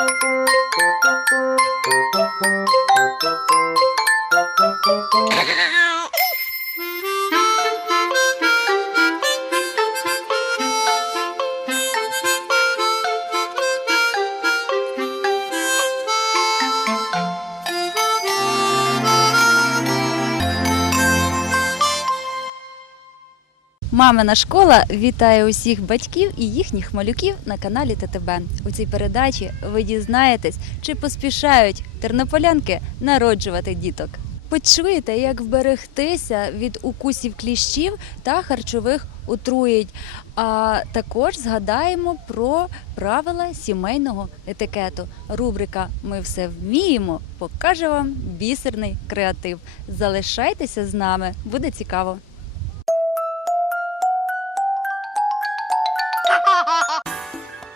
Thank you. Мамина школа вітає усіх батьків і їхніх малюків на каналі ТТБ. У цій передачі ви дізнаєтесь, чи поспішають тернополянки народжувати діток. Почуєте, як вберегтися від укусів кліщів та харчових отруєнь. А також згадаємо про правила сімейного етикету. Рубрика Ми все вміємо покаже вам бісерний креатив. Залишайтеся з нами, буде цікаво.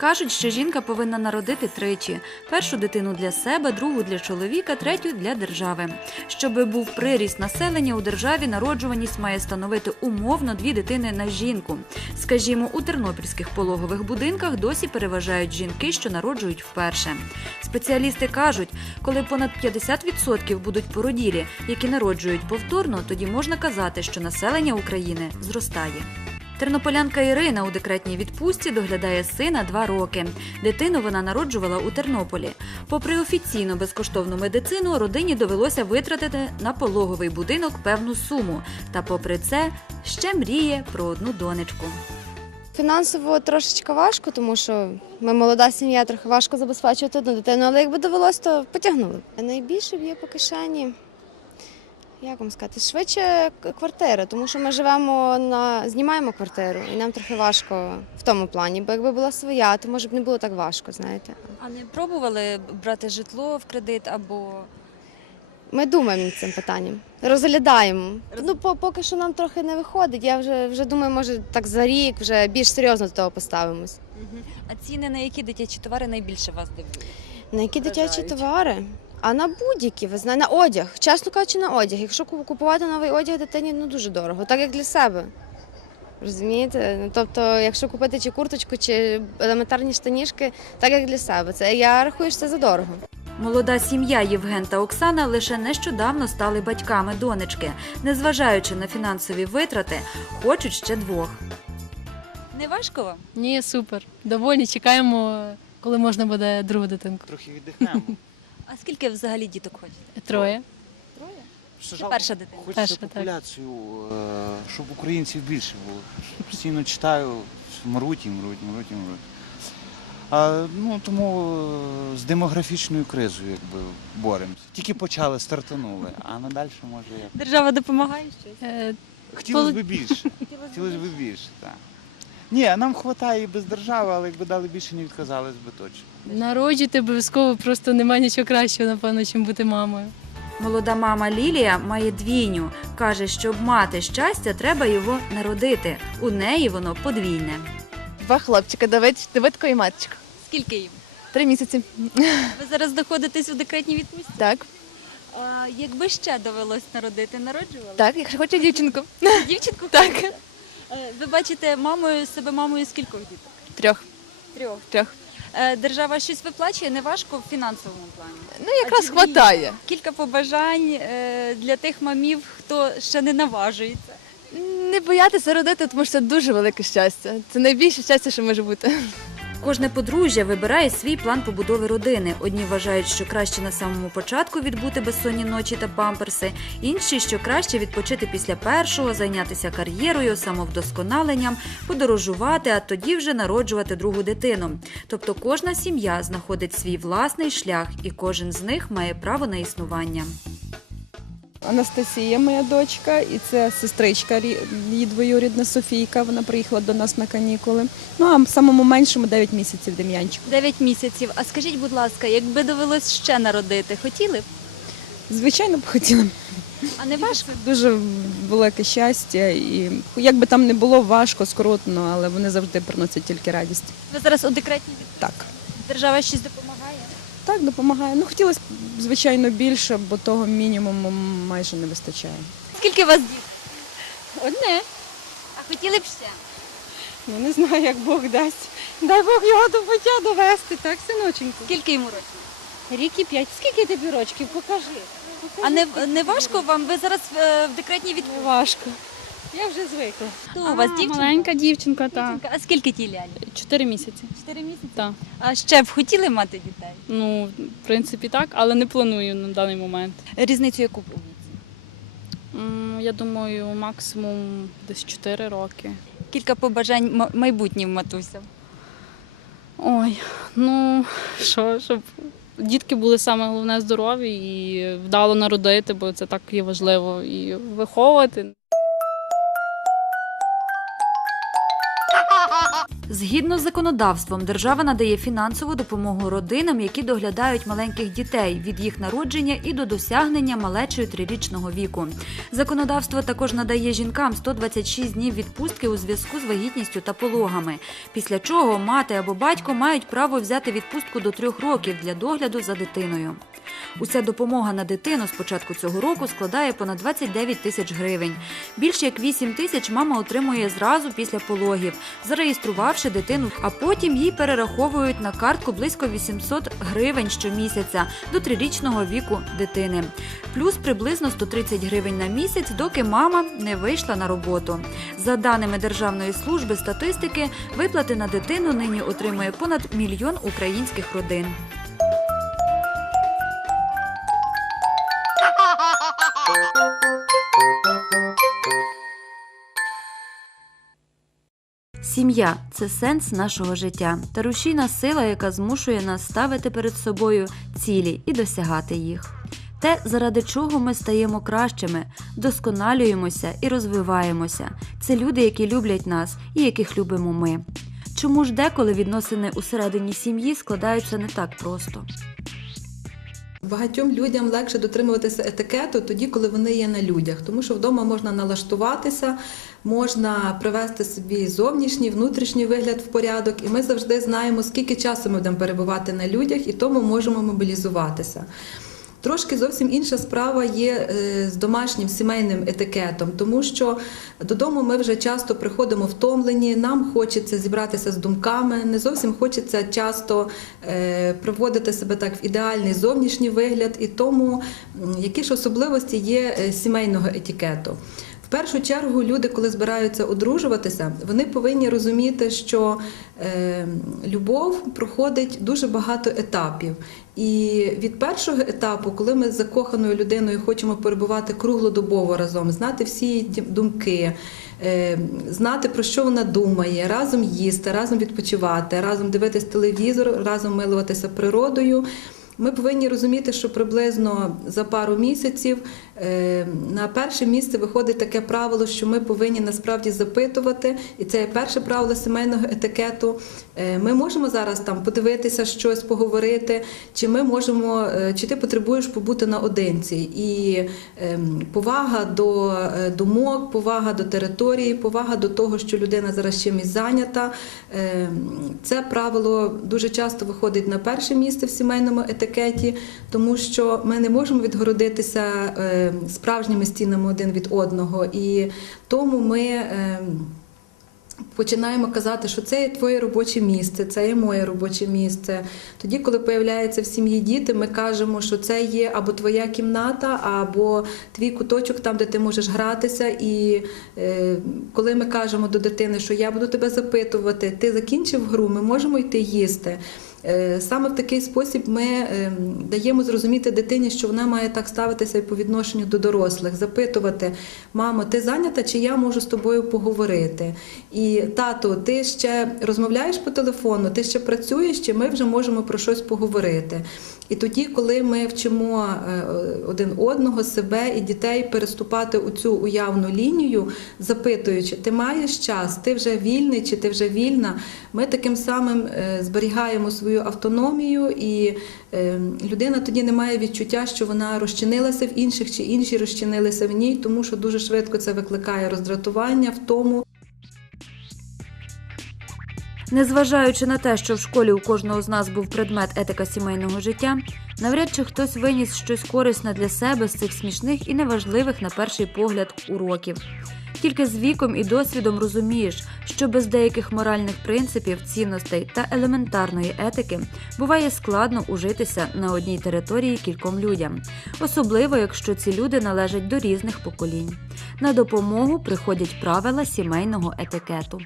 Кажуть, що жінка повинна народити тричі: першу дитину для себе, другу для чоловіка, третю для держави. Щоби був приріст населення у державі, народжуваність має становити умовно дві дитини на жінку. Скажімо, у тернопільських пологових будинках досі переважають жінки, що народжують вперше. Спеціалісти кажуть, коли понад 50% будуть породілі, які народжують повторно, тоді можна казати, що населення України зростає. Тернополянка Ірина у декретній відпустці доглядає сина два роки. Дитину вона народжувала у Тернополі. Попри офіційно безкоштовну медицину, родині довелося витратити на пологовий будинок певну суму. Та попри це ще мріє про одну донечку. Фінансово трошечки важко, тому що ми молода сім'я, трохи важко забезпечувати одну дитину, але якби довелось, то потягнули. Найбільше б'є по кишені, як вам сказати, швидше квартира, тому що ми живемо на знімаємо квартиру, і нам трохи важко в тому плані. Бо якби була своя, то може б не було так важко, знаєте. А не пробували брати житло в кредит або Ми думаємо над цим питанням, розглядаємо. Ну, поки що нам трохи не виходить. Я вже, вже думаю, може так за рік вже більш серйозно до того поставимось. а ціни на які дитячі товари найбільше вас дивують? На які дитячі товари? А на будь-які, ви знаєте, на одяг. Чесно кажучи, на одяг. Якщо купувати новий одяг дитині, ну дуже дорого, так як для себе. Розумієте? Ну, Тобто, якщо купити чи курточку, чи елементарні штанішки, так як для себе. Це я рахую, що це за дорого. Молода сім'я Євген та Оксана лише нещодавно стали батьками донечки. Незважаючи на фінансові витрати, хочуть ще двох. Не важко вам? Ні, супер. Доволі чекаємо, коли можна буде другу дитинку. Трохи віддихнемо. А скільки взагалі діток хочете? Троє. Троє? Що Це жалко, перша дитина. Хочеться Перша, так. популяцію, е, щоб українців більше було. Постійно читаю, мруть і мруть, мруть і мруть. А, ну, тому е, з демографічною кризою якби боремося. Тільки почали, стартанули, а надалі може як. Держава допомагає щось? Е, Хотілося б більше. Хотілося б більше, так. Ні, нам вистачає і без держави, але якби дали більше, не відказались би точно. Народжувати обов'язково просто немає нічого кращого, напевно, чим бути мамою. Молода мама Лілія має двійню. Каже, щоб мати щастя, треба його народити. У неї воно подвійне. Два хлопчика, Давид, Давидко і Матчик. Скільки їм? Три місяці. Ви зараз знаходитесь у декретній відпустці? Так, А, якби ще довелось народити, народжували? так, якщо хоче дівчинку. Дівчинку? Так. Ви бачите мамою себе мамою скількох діток? Трьох. Трьох. Трьох. Е, Держава щось виплачує не важко в фінансовому плані. Ну, якраз хватає. Кілька побажань е, для тих мамів, хто ще не наважується. Не боятися родити, тому що це дуже велике щастя. Це найбільше щастя, що може бути. Кожне подружжя вибирає свій план побудови родини. Одні вважають, що краще на самому початку відбути безсонні ночі та памперси, інші, що краще відпочити після першого, зайнятися кар'єрою, самовдосконаленням, подорожувати, а тоді вже народжувати другу дитину. Тобто кожна сім'я знаходить свій власний шлях, і кожен з них має право на існування. Анастасія, моя дочка, і це сестричка її двоюрідна Софійка. Вона приїхала до нас на канікули. Ну а самому меншому 9 місяців Дем'янчик. Дев'ять місяців. А скажіть, будь ласка, якби довелось ще народити, хотіли б? Звичайно, б хотіла. А не важко? Дуже велике щастя, і як би там не було важко, скрутно, але вони завжди приносять тільки радість. Ви зараз у декретній відпустці. Так, Держава щось допомагає? Так допомагає. Ну хотілося б, звичайно, більше, бо того мінімуму майже не вистачає. Скільки у вас дітей? Одне. А хотіли б ще? Ну не знаю, як Бог дасть. Дай Бог його до буття довести, так, синоченьку? Скільки йому років? Рік і п'ять. Скільки тобі рочків? Покажи. А не, не важко вам? Ви зараз е, в декретній від... Не важко. Я вже звикла. Хто у вас дівчинка? Маленька дівчинка, так. Дівчинка. А скільки тій лялі? Чотири місяці. Чотири місяці? Так. А ще б хотіли мати дітей? Ну, в принципі, так, але не планую на даний момент. Різницю яку б у віці? М, Я думаю, максимум десь 4 роки. Кілька побажань ма- майбутнім матусям. Ой, ну що, щоб дітки були саме головне здорові і вдало народити, бо це так є важливо, і виховувати. Згідно з законодавством, держава надає фінансову допомогу родинам, які доглядають маленьких дітей від їх народження і до досягнення малечою трирічного віку. Законодавство також надає жінкам 126 днів відпустки у зв'язку з вагітністю та пологами. Після чого мати або батько мають право взяти відпустку до трьох років для догляду за дитиною. Уся допомога на дитину з початку цього року складає понад 29 тисяч гривень. Більше як 8 тисяч мама отримує зразу після пологів, зареєструвавши дитину, а потім їй перераховують на картку близько 800 гривень щомісяця до трирічного віку дитини. Плюс приблизно 130 гривень на місяць, доки мама не вийшла на роботу. За даними Державної служби статистики, виплати на дитину нині отримує понад мільйон українських родин. Сім'я це сенс нашого життя та рушійна сила, яка змушує нас ставити перед собою цілі і досягати їх. Те, заради чого ми стаємо кращими, вдосконалюємося і розвиваємося. Це люди, які люблять нас і яких любимо ми. Чому ж деколи відносини усередині сім'ї складаються не так просто? Багатьом людям легше дотримуватися етикету тоді, коли вони є на людях, тому що вдома можна налаштуватися, можна привести собі зовнішній, внутрішній вигляд в порядок, і ми завжди знаємо, скільки часу ми будемо перебувати на людях, і тому можемо мобілізуватися. Трошки зовсім інша справа є е, з домашнім сімейним етикетом, тому що додому ми вже часто приходимо втомлені, нам хочеться зібратися з думками, не зовсім хочеться часто е, приводити себе так в ідеальний зовнішній вигляд, і тому які ж особливості є е, сімейного етикету. В першу чергу люди, коли збираються одружуватися, вони повинні розуміти, що любов проходить дуже багато етапів. І від першого етапу, коли ми з закоханою людиною хочемо перебувати круглодобово разом, знати всі її думки, е, знати про що вона думає, разом їсти, разом відпочивати, разом дивитись телевізор, разом милуватися природою. Ми повинні розуміти, що приблизно за пару місяців на перше місце виходить таке правило, що ми повинні насправді запитувати, і це перше правило сімейного етикету. Е, Ми можемо зараз там подивитися щось, поговорити, чи ми можемо, е, чи ти потребуєш побути наодинці. І ем, повага до е, думок, повага до території, повага до того, що людина зараз чимось зайнята. Це правило дуже часто виходить на перше місце в сімейному етикеті, тому що ми не можемо відгородитися е, справжніми стінами один від одного. І тому ми. ем, Починаємо казати, що це є твоє робоче місце, це є моє робоче місце. Тоді, коли появляються в сім'ї діти, ми кажемо, що це є або твоя кімната, або твій куточок, там, де ти можеш гратися. І е, коли ми кажемо до дитини, що я буду тебе запитувати, ти закінчив гру, ми можемо йти їсти. Е, Саме в такий спосіб ми е, даємо зрозуміти дитині, що вона має так ставитися по відношенню до дорослих, запитувати: мамо, ти зайнята, чи я можу з тобою поговорити? І тато, ти ще розмовляєш по телефону, ти ще працюєш, чи ми вже можемо про щось поговорити. І тоді, коли ми вчимо е, один одного, себе і дітей переступати у цю уявну лінію, запитуючи, ти маєш час, ти вже вільний чи ти вже вільна, ми таким самим зберігаємо свою автономію, і е, людина тоді не має відчуття, що вона розчинилася в інших, чи інші розчинилися в ній, тому що дуже швидко це викликає роздратування, втому. Незважаючи на те, що в школі у кожного з нас був предмет етика сімейного життя, навряд чи хтось виніс щось корисне для себе з цих смішних і неважливих на перший погляд уроків. Тільки з віком і досвідом розумієш, що без деяких моральних принципів, цінностей та елементарної етики буває складно ужитися на одній території кільком людям, особливо якщо ці люди належать до різних поколінь. На допомогу приходять правила сімейного етикету.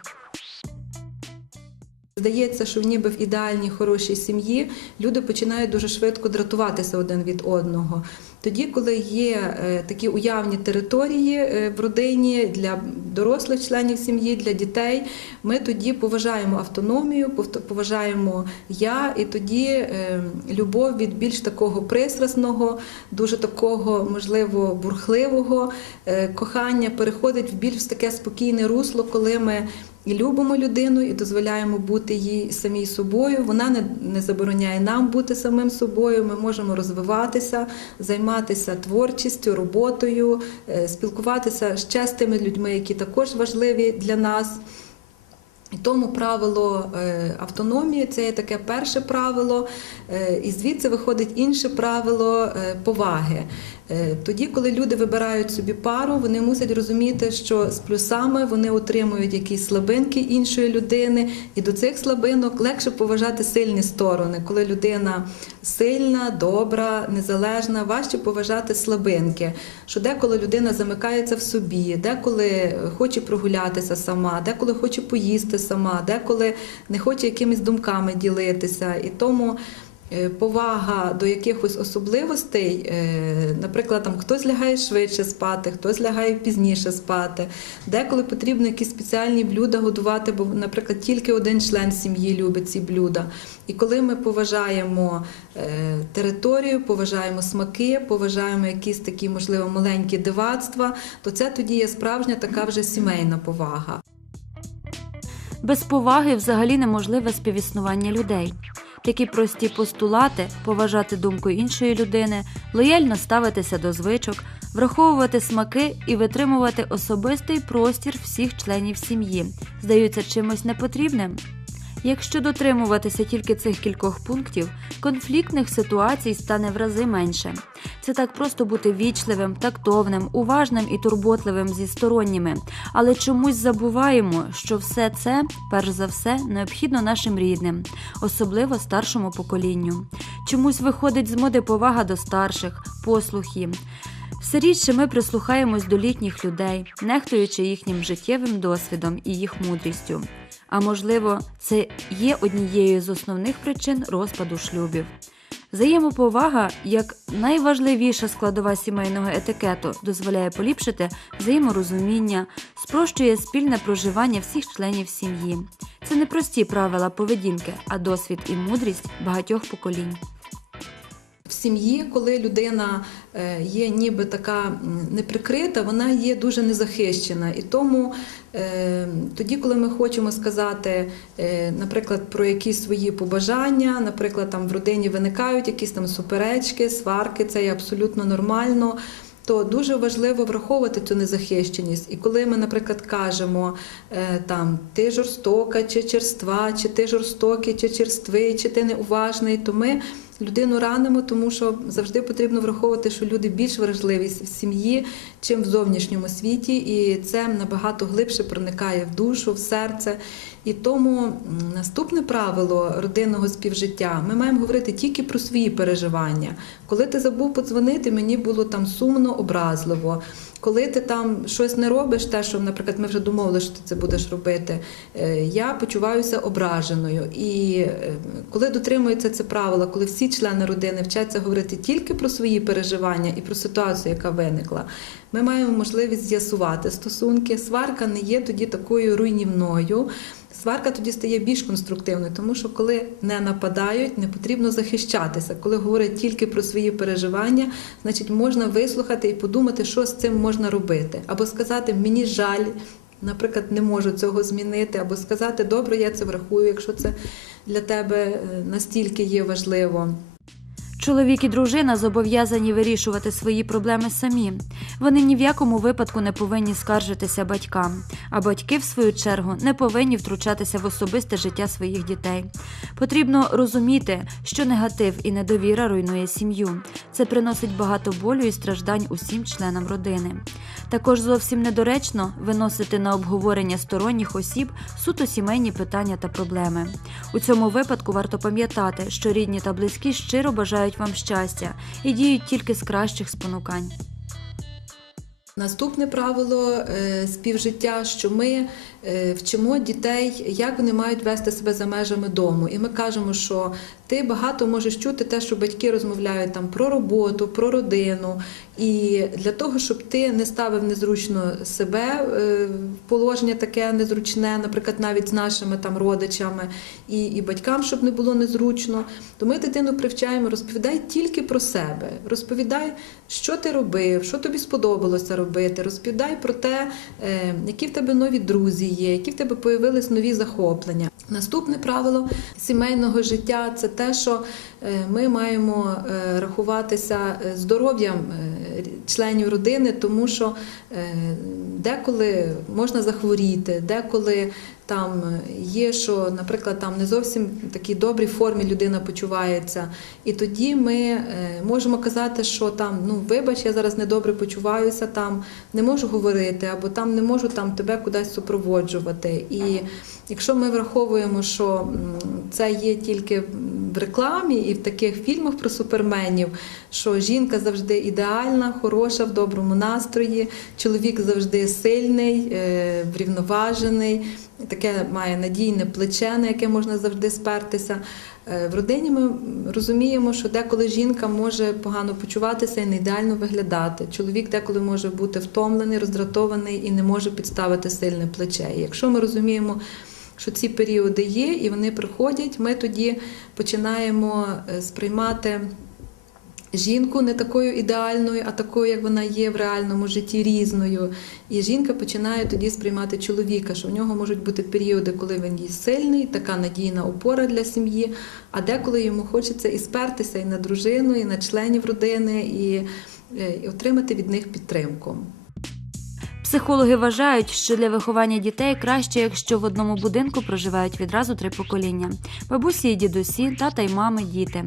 Здається, що ніби в ідеальній хорошій сім'ї люди починають дуже швидко дратуватися один від одного. Тоді, коли є е, такі уявні території е, в родині для дорослих членів сім'ї, для дітей, ми тоді поважаємо автономію, поважаємо я, і тоді е, любов від більш такого пристрасного, дуже такого, можливо, бурхливого кохання переходить в більш таке спокійне русло, коли ми і любимо людину, і дозволяємо бути їй самій собою. Вона не, не забороняє нам бути самим собою. Ми можемо розвиватися, займатися творчістю, роботою, е, спілкуватися ще з тими людьми, які також важливі для нас. І тому правило е, автономії це є таке перше правило, е, і звідси виходить інше правило поваги. Е, Тоді, коли люди вибирають собі пару, вони мусять розуміти, що з плюсами вони отримують якісь слабинки іншої людини, і до цих слабинок легше поважати сильні сторони. Коли людина сильна, добра, незалежна, важче поважати слабинки. Що деколи людина замикається в собі, деколи хоче прогулятися сама, деколи хоче поїсти сама, деколи не хоче якимись думками ділитися. І тому повага до якихось особливостей, е, наприклад, там хтось лягає швидше спати, хтось лягає пізніше спати, деколи потрібно якісь спеціальні блюда готувати, бо, наприклад, тільки один член сім'ї любить ці блюда. І коли ми поважаємо е, територію, поважаємо смаки, поважаємо якісь такі, можливо, маленькі дивацтва, то це тоді є справжня така вже сімейна повага. Без поваги взагалі неможливе співіснування людей. Такі прості постулати поважати думку іншої людини, лояльно ставитися до звичок, враховувати смаки і витримувати особистий простір всіх членів сім'ї здаються чимось непотрібним. Якщо дотримуватися тільки цих кількох пунктів, конфліктних ситуацій стане в рази менше. Це так просто бути вічливим, тактовним, уважним і турботливим зі сторонніми, але чомусь забуваємо, що все це, перш за все, необхідно нашим рідним, особливо старшому поколінню. Чомусь виходить з моди повага до старших, послухи. Все рідше ми прислухаємось до літніх людей, нехтуючи їхнім життєвим досвідом і їх мудрістю. А можливо, це є однією з основних причин розпаду шлюбів. Взаємоповага як найважливіша складова сімейного етикету дозволяє поліпшити взаєморозуміння, спрощує спільне проживання всіх членів сім'ї. Це не прості правила поведінки, а досвід і мудрість багатьох поколінь. В сім'ї, коли людина е, є ніби така неприкрита, вона є дуже незахищена. І тому тоді, коли ми хочемо сказати, е, наприклад, про якісь свої побажання, наприклад, там в родині виникають якісь там суперечки, сварки, це є абсолютно нормально. То дуже важливо враховувати цю незахищеність. І коли ми, наприклад, кажемо е, там ти жорстока чи черства, чи ти жорстокий, чи черствий, чи ти неуважний, то ми людину ранимо, тому що завжди потрібно враховувати, що люди більш вражливі в сім'ї, чим в зовнішньому світі, і це набагато глибше проникає в душу, в серце. І тому наступне правило родинного співжиття ми маємо говорити тільки про свої переживання. Коли ти забув подзвонити, мені було там сумно, образливо. Коли ти там щось не робиш, те, що, наприклад, ми вже домовилися, що ти це будеш робити, е, я почуваюся ображеною. І е, коли дотримується це правило, коли всі члени родини вчаться говорити тільки про свої переживання і про ситуацію, яка виникла, ми маємо можливість з'ясувати стосунки. Сварка не є тоді такою руйнівною. Сварка тоді стає більш конструктивною, тому що коли не нападають, не потрібно захищатися. Коли говорять тільки про свої переживання, значить можна вислухати і подумати, що з цим можна робити, або сказати Мені жаль. Наприклад, не можу цього змінити, або сказати добре, я це врахую, якщо це для тебе е, настільки є важливо. Чоловік і дружина зобов'язані вирішувати свої проблеми самі. Вони ні в якому випадку не повинні скаржитися батькам, а батьки, в свою чергу, не повинні втручатися в особисте життя своїх дітей. Потрібно розуміти, що негатив і недовіра руйнує сім'ю. Це приносить багато болю і страждань усім членам родини. Також зовсім недоречно виносити на обговорення сторонніх осіб суто сімейні питання та проблеми. У цьому випадку варто пам'ятати, що рідні та близькі щиро бажають вам щастя і діють тільки з кращих спонукань. Наступне правило е, співжиття, що ми вчимо дітей, як вони мають вести себе за межами дому. І ми кажемо, що ти багато можеш чути те, що батьки розмовляють там про роботу, про родину. І для того, щоб ти не ставив незручно себе е, в положення таке незручне, наприклад, навіть з нашими там родичами і, і батькам, щоб не було незручно, то ми дитину привчаємо, розповідай тільки про себе, розповідай, що ти робив, що тобі сподобалося робити. Розповідай про те, е, які в тебе нові друзі є, які в тебе появились нові захоплення. Наступне правило сімейного життя це те, що е, ми маємо е, рахуватися е, здоров'ям членів родини, тому що деколи можна захворіти, деколи там є, що, наприклад, там не зовсім в такій добрій формі людина почувається. І тоді ми е, можемо казати, що там, ну вибач, я зараз недобре почуваюся, там не можу говорити, або там не можу там тебе кудись супроводжувати. І якщо ми враховуємо, що це є тільки в рекламі і в таких фільмах про суперменів, що жінка завжди ідеальна, хороша, в доброму настрої, чоловік завжди сильний, е, врівноважений, таке має надійне плече, на яке можна завжди спертися. Е, В родині ми розуміємо, що деколи жінка може погано почуватися і не ідеально виглядати. Чоловік деколи може бути втомлений, роздратований і не може підставити сильне плече. І якщо ми розуміємо, що ці періоди є і вони приходять, ми тоді починаємо е, сприймати жінку не такою ідеальною, а такою, як вона є в реальному житті, різною. І жінка починає тоді сприймати чоловіка, що в нього можуть бути періоди, коли він є сильний, така надійна опора для сім'ї, а деколи йому хочеться і спертися і на дружину, і на членів родини, і, е, і отримати від них підтримку. Психологи вважають, що для виховання дітей краще, якщо в одному будинку проживають відразу три покоління: бабусі і дідусі, тата й мами, діти.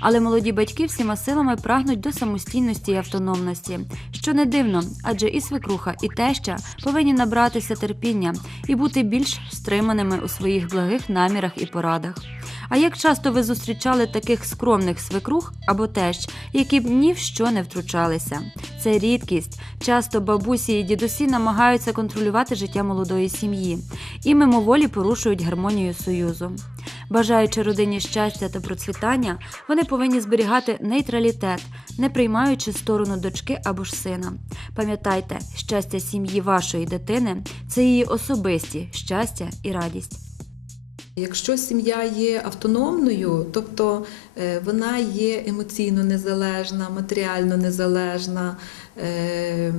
Але молоді батьки всіма силами прагнуть до самостійності і автономності, що не дивно, адже і свекруха, і теща повинні набратися терпіння і бути більш стриманими у своїх благих намірах і порадах. А як часто ви зустрічали таких скромних свекрух або тещ, які б ні в що не втручалися? Це рідкість. Часто бабусі і дідусі намагаються контролювати життя молодої сім'ї і мимоволі порушують гармонію союзу. Бажаючи родині щастя та процвітання, вони повинні зберігати нейтралітет, не приймаючи сторону дочки або ж сина. Пам'ятайте, щастя сім'ї вашої дитини це її особисті щастя і радість. Якщо сім'я є автономною, тобто е, вона є емоційно незалежна, матеріально незалежна, е,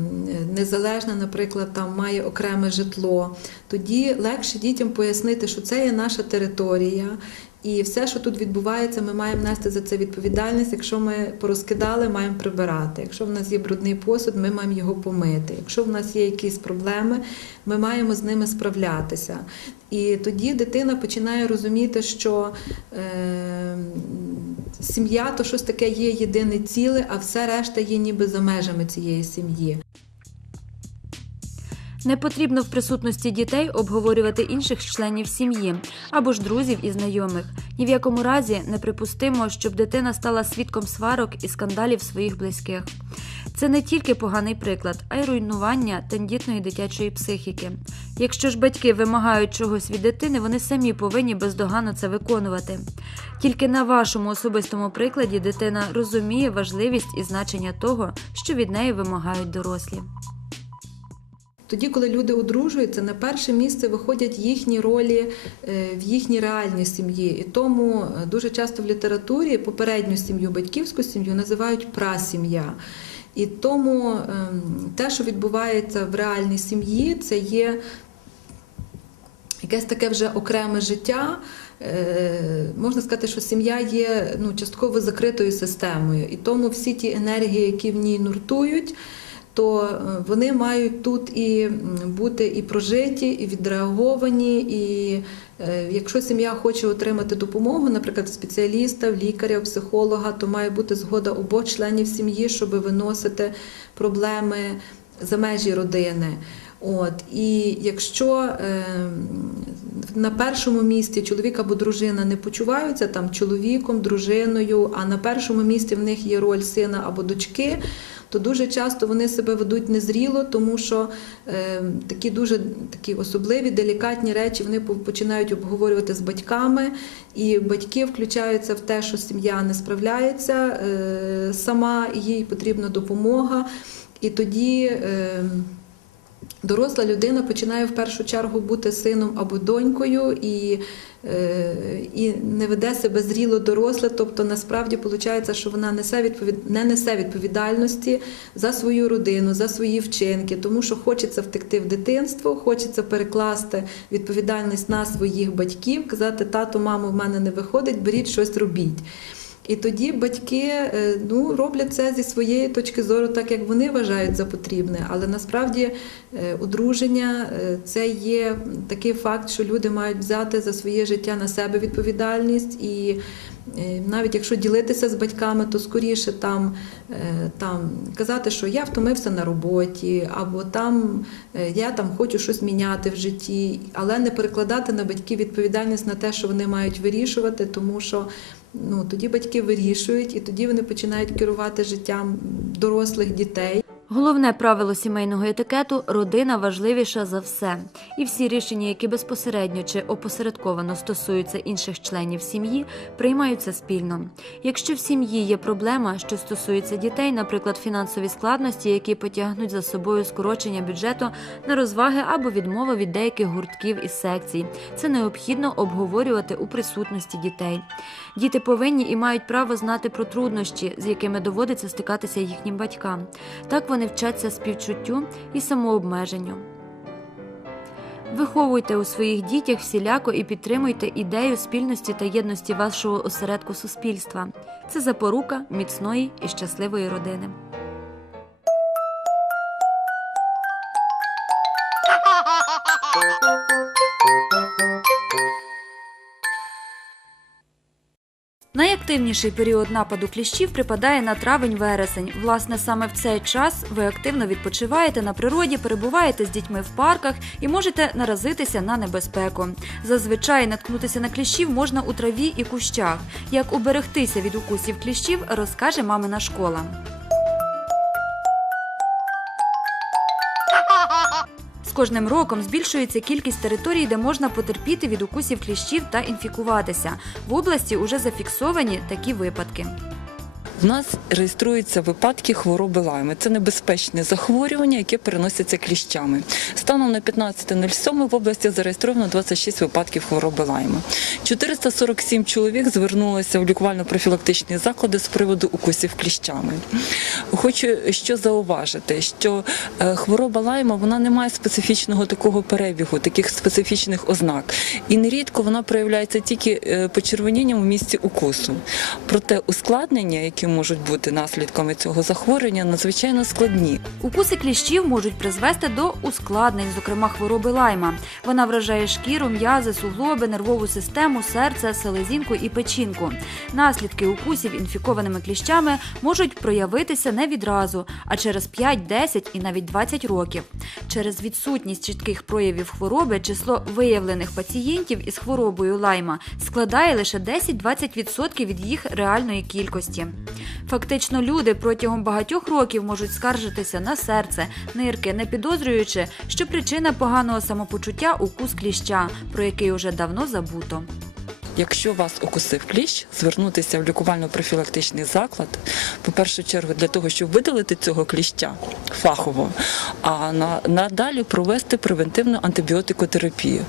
незалежна, наприклад, там має окреме житло, тоді легше дітям пояснити, що це є наша територія. І все, що тут відбувається, ми маємо нести за це відповідальність. Якщо ми порозкидали, маємо прибирати. Якщо в нас є брудний посуд, ми маємо його помити. Якщо в нас є якісь проблеми, ми маємо з ними справлятися. І тоді дитина починає розуміти, що е, сім'я то щось таке є єдине ціле, а все решта є ніби за межами цієї сім'ї. Не потрібно в присутності дітей обговорювати інших членів сім'ї або ж друзів і знайомих. Ні в якому разі неприпустимо, щоб дитина стала свідком сварок і скандалів своїх близьких. Це не тільки поганий приклад, а й руйнування тендітної дитячої психіки. Якщо ж батьки вимагають чогось від дитини, вони самі повинні бездоганно це виконувати. Тільки на вашому особистому прикладі дитина розуміє важливість і значення того, що від неї вимагають дорослі. Тоді, коли люди одружуються, на перше місце виходять їхні ролі е, в їхній реальній сім'ї. І тому е, дуже часто в літературі попередню сім'ю, батьківську сім'ю називають прасім'я. І тому ем, те, що відбувається в реальній сім'ї, це є якесь таке вже окреме життя. Е, Можна сказати, що сім'я є ну, частково закритою системою, і тому всі ті енергії, які в ній нуртують, то е, вони мають тут і бути і прожиті, і відреаговані. І е, якщо сім'я хоче отримати допомогу, наприклад, спеціаліста, лікаря, психолога, то має бути згода обох членів сім'ї, щоб виносити проблеми за межі родини. От і якщо е, на першому місці чоловік або дружина не почуваються там чоловіком, дружиною, а на першому місці в них є роль сина або дочки, то дуже часто вони себе ведуть незріло, тому що е, такі дуже такі особливі, делікатні речі вони починають обговорювати з батьками, і батьки включаються в те, що сім'я не справляється е, сама, їй потрібна допомога. І тоді. Е, Доросла людина починає в першу чергу бути сином або донькою і, і не веде себе зріло доросле, тобто насправді виходить, що вона несе відповід... не несе відповідальності за свою родину, за свої вчинки, тому що хочеться втекти в дитинство, хочеться перекласти відповідальність на своїх батьків, казати, тато, мамо, в мене не виходить, беріть щось робіть. І тоді батьки е, ну, роблять це зі своєї точки зору, так як вони вважають за потрібне. Але насправді е, одруження е, це є такий факт, що люди мають взяти за своє життя на себе відповідальність. І навіть якщо ділитися з батьками, то скоріше там, там казати, що я втомився на роботі, або там я там хочу щось міняти в житті, але не перекладати на батьків відповідальність на те, що вони мають вирішувати, тому що ну тоді батьки вирішують, і тоді вони починають керувати життям дорослих дітей. Головне правило сімейного етикету родина важливіша за все. І всі рішення, які безпосередньо чи опосередковано стосуються інших членів сім'ї, приймаються спільно. Якщо в сім'ї є проблема, що стосується дітей, наприклад, фінансові складності, які потягнуть за собою скорочення бюджету на розваги або відмова від деяких гуртків і секцій, це необхідно обговорювати у присутності дітей. Діти повинні і мають право знати про труднощі, з якими доводиться стикатися їхнім батькам. Так вони вчаться співчуттю і самообмеженню. Виховуйте у своїх дітях всіляко і підтримуйте ідею спільності та єдності вашого осередку суспільства. Це запорука міцної і щасливої родини. Найактивніший період нападу кліщів припадає на травень-вересень. Власне, саме в цей час ви активно відпочиваєте на природі, перебуваєте з дітьми в парках і можете наразитися на небезпеку. Зазвичай наткнутися на кліщів можна у траві і кущах. Як уберегтися від укусів кліщів, розкаже мамина школа. Кожним роком збільшується кількість територій, де можна потерпіти від укусів кліщів та інфікуватися. В області уже зафіксовані такі випадки. В нас реєструються випадки хвороби лайми. Це небезпечне захворювання, яке переноситься кліщами. Станом на 15.07 в області зареєстровано 26 випадків хвороби лайми. 447 чоловік звернулося в лікувально-профілактичні заклади з приводу укусів кліщами. Хочу що зауважити, що е, хвороба лайма вона не має специфічного такого перебігу, таких специфічних ознак. І нерідко вона проявляється тільки е, почервонінням у місці укусу. Проте ускладнення, які можуть бути наслідками цього захворювання, надзвичайно складні. Укуси кліщів можуть призвести до ускладнень, зокрема хвороби лайма. Вона вражає шкіру, м'язи, суглоби, нервову систему, серце, селезінку і печінку. Наслідки укусів інфікованими кліщами можуть проявитися не відразу, а через 5, 10 і навіть 20 років. Через відсутність чітких проявів хвороби число виявлених пацієнтів із хворобою лайма складає лише 10-20% від їх реальної кількості. Фактично, люди протягом багатьох років можуть скаржитися на серце, нирки, не підозрюючи, що причина поганого самопочуття укус кліща, про який уже давно забуто. Якщо вас укусив кліщ, звернутися в лікувально-профілактичний заклад, по першу чергу для того, щоб видалити цього кліща фахово, а на, надалі провести превентивну антибіотикотерапію.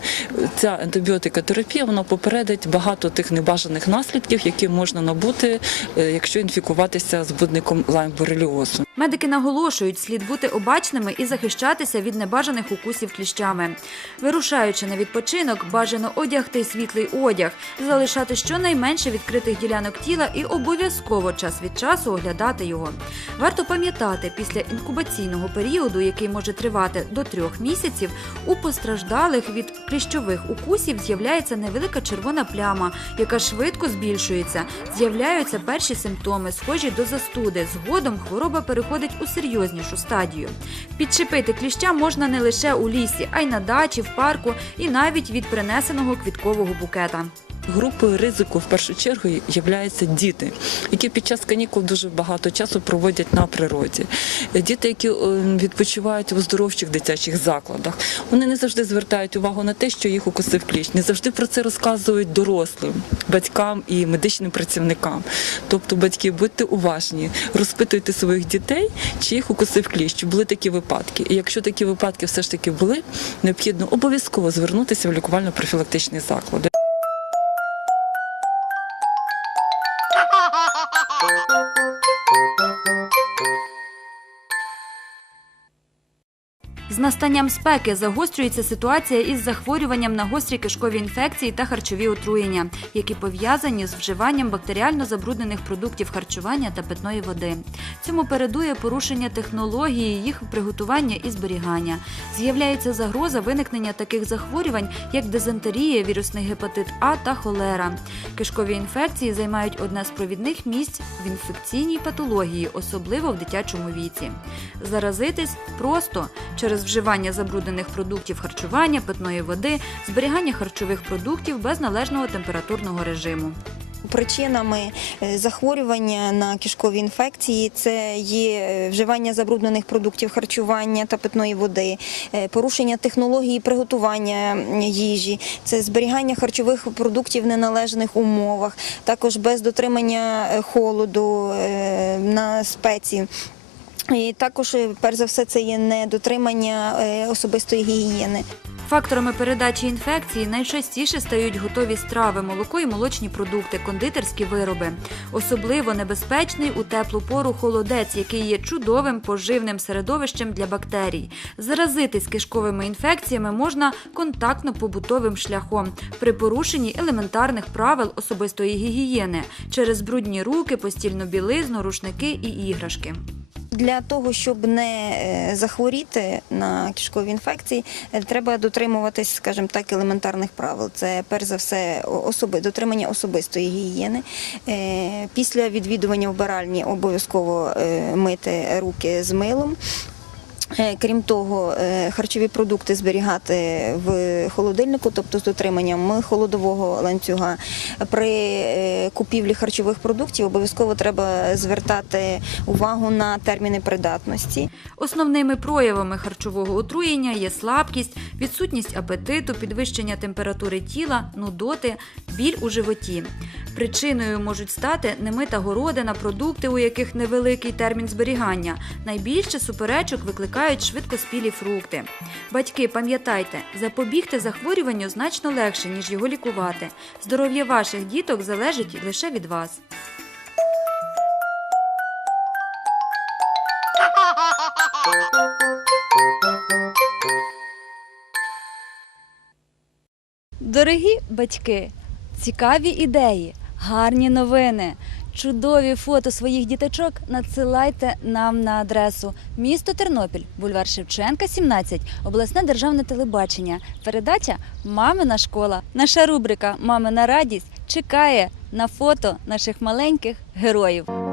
Ця антибіотикотерапія вона попередить багато тих небажаних наслідків, які можна набути, е, якщо інфікуватися збудником лайм-бореліозу. Медики наголошують, слід бути обачними і захищатися від небажаних укусів кліщами. Вирушаючи на відпочинок, бажано одягти світлий одяг, залишати щонайменше відкритих ділянок тіла і обов'язково час від часу оглядати його. Варто пам'ятати, після інкубаційного періоду, який може тривати до трьох місяців, у постраждалих від кліщових укусів з'являється невелика червона пляма, яка швидко збільшується. З'являються перші симптоми, схожі до застуди. Згодом хвороба переходить у серйознішу стадію. Підчепити кліща можна не лише у лісі, а й на дачі, в парку і навіть від принесеного квіткового букета. Групою ризику в першу чергу являються діти, які під час канікул дуже багато часу проводять на природі. Діти, які е, відпочивають у оздоровчих дитячих закладах, вони не завжди звертають увагу на те, що їх укусив кліщ, не завжди про це розказують дорослим, батькам і медичним працівникам. Тобто, батьки, будьте уважні, розпитуйте своїх дітей, чи їх укусив кліщ, чи були такі випадки. І якщо такі випадки все ж таки були, необхідно обов'язково звернутися в лікувально-профілактичний заклад. Настанням спеки загострюється ситуація із захворюванням на гострі кишкові інфекції та харчові отруєння, які пов'язані з вживанням бактеріально забруднених продуктів харчування та питної води. Цьому передує порушення технології їх приготування і зберігання. З'являється загроза виникнення таких захворювань, як дизентерія, вірусний гепатит А та холера. Кишкові інфекції займають одне з провідних місць в інфекційній патології, особливо в дитячому віці. Заразитись просто через вживання забруднених продуктів харчування, питної води, зберігання харчових продуктів без належного температурного режиму. Причинами е, захворювання на кишкові інфекції це є е, вживання забруднених продуктів харчування та питної води, е, порушення технології приготування їжі, це зберігання харчових продуктів в неналежних умовах, також без дотримання холоду на спеції. І також, е, перш за все, це є недотримання е, особистої гігієни. Факторами передачі інфекції найчастіше стають готові страви, молоко і молочні продукти, кондитерські вироби. Особливо небезпечний у теплу пору холодець, який є чудовим поживним середовищем для бактерій. Заразитись кишковими інфекціями можна контактно-побутовим шляхом при порушенні елементарних правил особистої гігієни через брудні руки, постільну білизну, рушники і іграшки. Для того, щоб не е, захворіти на кишкові інфекції, е, треба дотримуватись, скажімо так, елементарних правил. Це перш за все особи, дотримання особистої гігієни. Е, Після відвідування вбиральні обов'язково мити руки з милом. Е, Крім того, е, харчові продукти зберігати в холодильнику, тобто з дотриманням холодового ланцюга. При е, купівлі харчових продуктів обов'язково треба звертати увагу на терміни придатності. Основними проявами харчового отруєння є слабкість, відсутність апетиту, підвищення температури тіла, нудоти, біль у животі. Причиною можуть стати немита городина, продукти, у яких невеликий термін зберігання. Найбільше суперечок викликають швидкоспілі фрукти. Батьки, пам'ятайте, запобігти захворюванню значно легше, ніж його лікувати. Здоров'я ваших діток залежить лише від вас. Дорогі батьки, цікаві ідеї, гарні новини, чудові фото своїх діточок надсилайте нам на адресу місто Тернопіль, бульвар Шевченка, 17, обласне державне телебачення. Передача Мамина школа. Наша рубрика Мамина радість чекає на фото наших маленьких героїв.